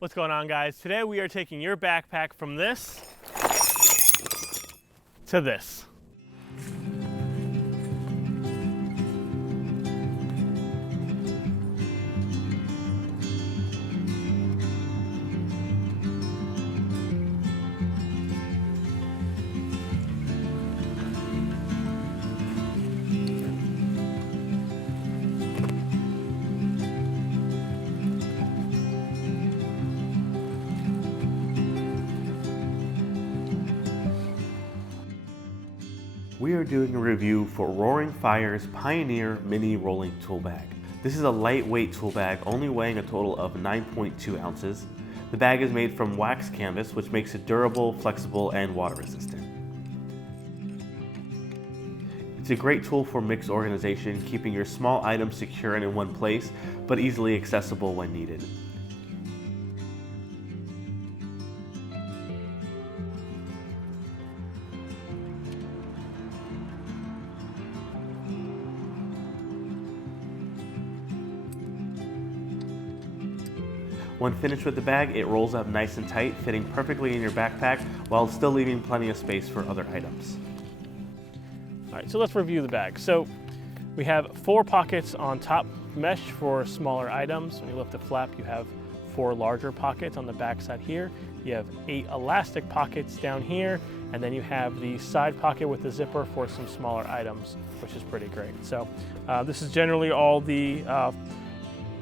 What's going on, guys? Today we are taking your backpack from this to this. We are doing a review for Roaring Fire's Pioneer Mini Rolling Tool Bag. This is a lightweight tool bag, only weighing a total of 9.2 ounces. The bag is made from wax canvas, which makes it durable, flexible, and water resistant. It's a great tool for mixed organization, keeping your small items secure and in one place, but easily accessible when needed. When finished with the bag, it rolls up nice and tight, fitting perfectly in your backpack while still leaving plenty of space for other items. All right, so let's review the bag. So we have 4 pockets on top mesh for smaller items. When you lift the flap, you have 4 larger pockets on the back side here. You have 8 elastic pockets down here, and then you have the side pocket with the zipper for some smaller items, which is pretty great. So this is generally all the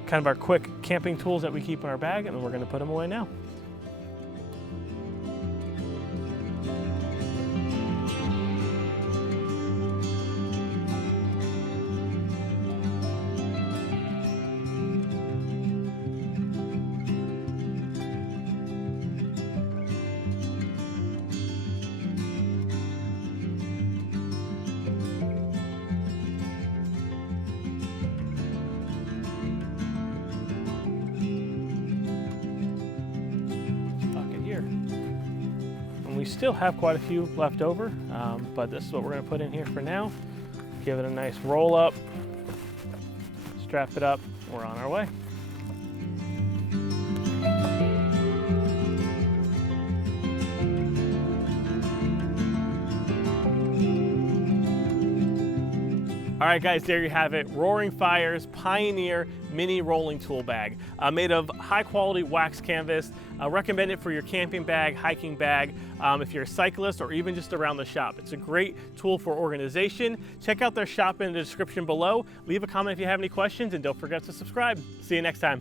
kind of our quick camping tools that we keep in our bag, and we're going to put them away now. And we still have quite a few left over, but this is what we're going to put in here for now. Give it a nice roll up, strap it up, we're on our way. All right, guys, there you have it. Roaring Fire's Pioneer Mini Rolling Tool Bag, made of high quality wax canvas. Recommend it for your camping bag, hiking bag, if you're a cyclist or even just around the shop. It's a great tool for organization. Check out their shop in the description below. Leave a comment if you have any questions, and don't forget to subscribe. See you next time.